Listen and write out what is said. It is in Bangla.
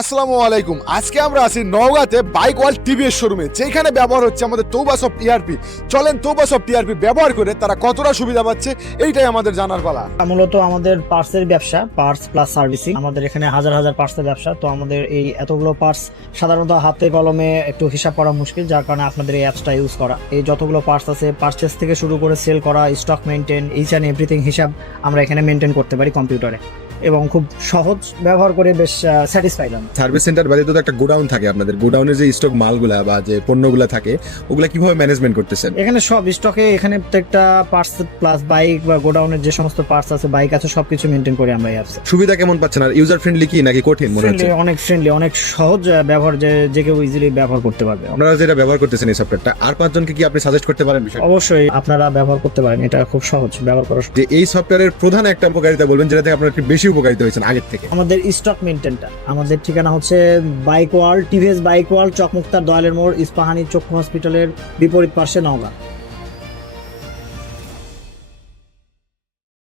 আসসালামু আলাইকুম। আজকে আমরা আছি নওগাঁতে বাইক ওয়ার্ল্ড টিভিএস শোরুমে, যেখানে ব্যবহার হচ্ছে আমাদের তৌবা সফট টিআরপি। চলেন তৌবা সফট টিআরপি ব্যবহার করে তারা কতটা সুবিধা পাচ্ছে এইটাই আমাদের জানার পালা। মূলত আমাদের পার্টসের ব্যবসা, পার্টস প্লাস সার্ভিসিং। আমাদের এখানে হাজার হাজার পার্টসের ব্যবসা। তো আমাদের এই এতগুলো পার্টস সাধারণত হাতে কলমে একটু হিসাব করা মুশকিল, যার কারণে আপনাদের এই অ্যাপসটা ইউজ করা। এই যতগুলো পার্টস আছে, পারচেস থেকে শুরু করে সেল করা, stock maintain, each and everything হিসাব আমরা এখানে মেনটেন করতে পারি কম্পিউটারে, এবং খুব সহজ, ব্যবহার করে বেশ স্যাটিসফাইড আমি। সার্ভিস সেন্টার বাদে তো একটা গোডাউন থাকে আপনাদের, গোডাউনের যে স্টক মালগুলা বা যে পণ্যগুলা থাকে ওগুলা কিভাবে ম্যানেজমেন্ট করতেছেন? এখানে সব স্টকে, এখানে প্রত্যেকটা পার্টস প্লাস বাইক বা গোডাউনের যে সমস্ত পার্টস আছে, বাইক আছে, সবকিছু মেনটেন করি আমরা এই অ্যাপসে। সুবিধা কেমন পাচ্ছেন? আর ইউজার ফ্রেন্ডলি কি নাকি কঠিন মনে হচ্ছে? অনেক ফ্রেন্ডলি, অনেক সহজ ব্যবহার, যে কেউ ইজিলি ব্যবহার করতে পারবে। আপনারা যেটা ব্যবহার করতেছেন এই সফটওয়্যারটা, আর পাঁচজনকে কি আপনি সাজেস্ট করতে পারেন বিষয়টা? অবশ্যই আপনারা ব্যবহার করতে পারেন, এটা খুব সহজ ব্যবহার করা। যে এই সফটওয়্যারের প্রধান একটা উপকারিতা বলবেন যেটা থেকে আপনারা একটু বেশি উপকারিত হয়েছেন আগের থেকে। আমাদের স্টক মেনটেনটা, আমাদের ঠিকানা হচ্ছে bike world TVS bike world, চকমুক্তার দয়ালের মোড়, ইস্পাহানি চক্ষু হসপিটালের বিপরীত পার্শ্বে, নওগাঁ।